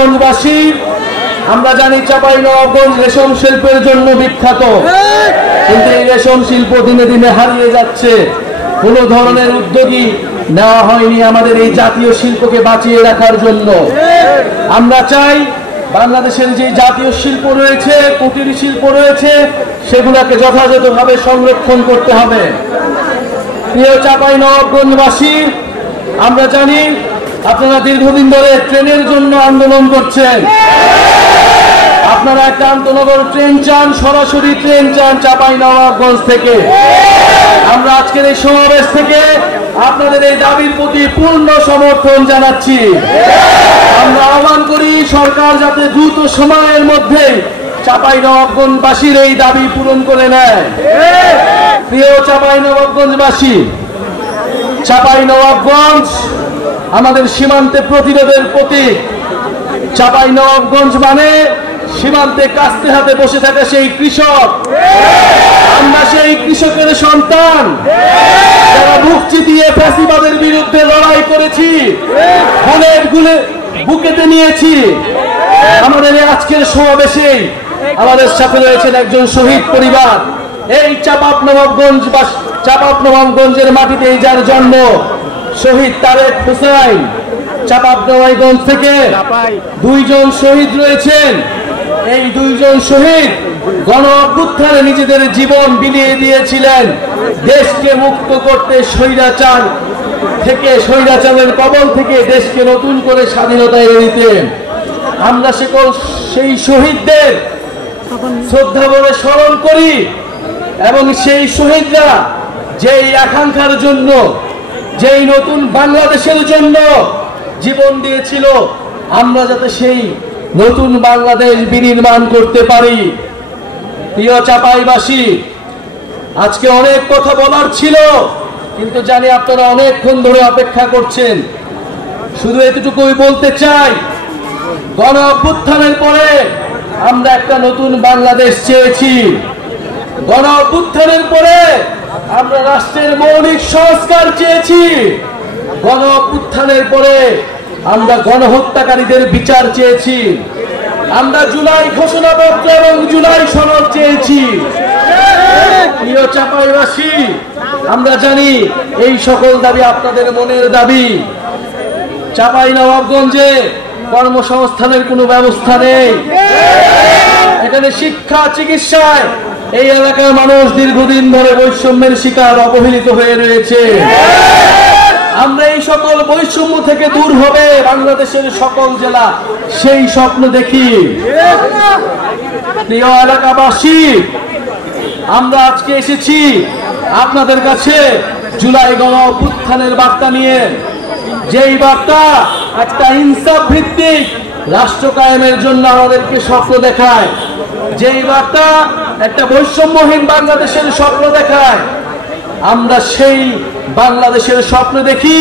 চাঁপাইনবাবগঞ্জবাসী আমরা জানি চাঁপাইনবাবগঞ্জ রেশম শিল্পের জন্য বিখ্যাত, কিন্তু এই রেশম শিল্প দিনে দিনে হারিয়ে যাচ্ছে। কোনো ধরনের উদ্যোগী নেওয়া হয়নি আমাদের এই জাতীয় শিল্পকে বাঁচিয়ে রাখার জন্য। আমরা চাই বাংলাদেশের যে জাতীয় শিল্প রয়েছে, কুটির শিল্প রয়েছে, সেগুলোকে যথাযথভাবে সংরক্ষণ করতে হবে। প্রিয় চাঁপাইনবাবগঞ্জবাসী, আমরা জানি আপনারা দীর্ঘদিন ধরে ট্রেনের জন্য আন্দোলন করছেন। আপনারা একটা আন্তনগর ট্রেন চান, সরাসরি ট্রেন চান চাঁপাইনবাবগঞ্জ থেকে। আমরা আজকের এই সমাবেশ থেকে আপনাদের এই দাবির প্রতি পূর্ণ সমর্থন জানাচ্ছি। আমরা আহ্বান করি সরকার যাতে দ্রুত সময়ের মধ্যে চাঁপাইনবাবগঞ্জবাসীর এই দাবি পূরণ করে নেয়। প্রিয় চাঁপাইনবাবগঞ্জবাসী, চাঁপাইনবাবগঞ্জ আমাদের সীমান্তে প্রতিরোধের প্রতীক। চাঁপাইনবাবগঞ্জ মানে সীমান্তে কাস্তে হাতে বসে থাকা সেই কৃষক। আমরা সেই কৃষকের সন্তান যারা বুক চিতিয়ে ফ্যাসিবাদের বিরুদ্ধে লড়াই করেছি, বুকেতে নিয়েছি। আমাদের আজকের সমাবেশে আমাদের সাথে রয়েছেন একজন শহীদ পরিবার। এই চাঁপাইনবাবগঞ্জের মাটিতে যার জন্ম, শহীদ তারেক হোসেন। চাঁপাইনবাবগঞ্জ থেকে দুইজন শহীদ রয়েছেন। এই দুইজন শহীদ গণ অভ্যুত্থানে নিজেদের জীবন বিলিয়ে দিয়েছিলেন দেশকে মুক্ত করতে, স্বৈরাচারের কবল থেকে দেশকে নতুন করে স্বাধীনতা এনে দিতে। আমরা সেই শহীদদের শ্রদ্ধা ভরে স্মরণ করি এবং সেই শহীদরা যেই আকাঙ্ক্ষার জন্য, যেই নতুন বাংলাদেশের জন্য জীবন দিয়েছিল, আমরা যাতে সেই নতুন বাংলাদেশ বিনির্মাণ করতে পারি। প্রিয় চাঁপাইবাসী, আজকে অনেক কথা বলার ছিল, কিন্তু জানি আপনারা অনেকক্ষণ ধরে অপেক্ষা করছেন। শুধু এতটুকুই বলতে চাই, গণ অভ্যুত্থানের পরে আমরা একটা নতুন বাংলাদেশ চেয়েছি। গণ অভ্যুত্থানের পরে আমরা রাষ্ট্রের মৌলিক সংস্কার চেয়েছি। গণ অভ্যুত্থানের পরে আমরা গণহত্যাকারীদের বিচার চেয়েছি। আমরা জুলাই ঘোষণাপত্র এবং জুলাই সনদ চেয়েছি। প্রিয় চাঁপাইবাসী, আমরা জানি এই সকল দাবি আপনাদের মনের দাবি। চাঁপাইনবাবগঞ্জে কর্মসংস্থানের কোনো ব্যবস্থা নেই। এখানে শিক্ষা, চিকিৎসায় এই এলাকার মানুষ দীর্ঘদিন ধরে বৈষম্যের শিকার, অবহেলিত হয়ে রয়েছে। আমরা এই সকল বৈষম্য থেকে দূর হবে বাংলাদেশের সকল জেলা, সেই স্বপ্ন দেখি। প্রিয় এলাকাবাসী, আমরা আজকে এসেছি আপনাদের কাছে জুলাই গণ অভ্যুত্থানের বার্তা নিয়ে। যেই বার্তা একটা ইনসাফ ভিত্তিক রাষ্ট্র কায়েমের জন্য আমাদেরকে স্বপ্ন দেখায়, যেই বার্তা একটা বৈষম্যহীন বাংলাদেশের স্বপ্ন দেখায়। আমরা সেই বাংলাদেশের স্বপ্ন দেখি।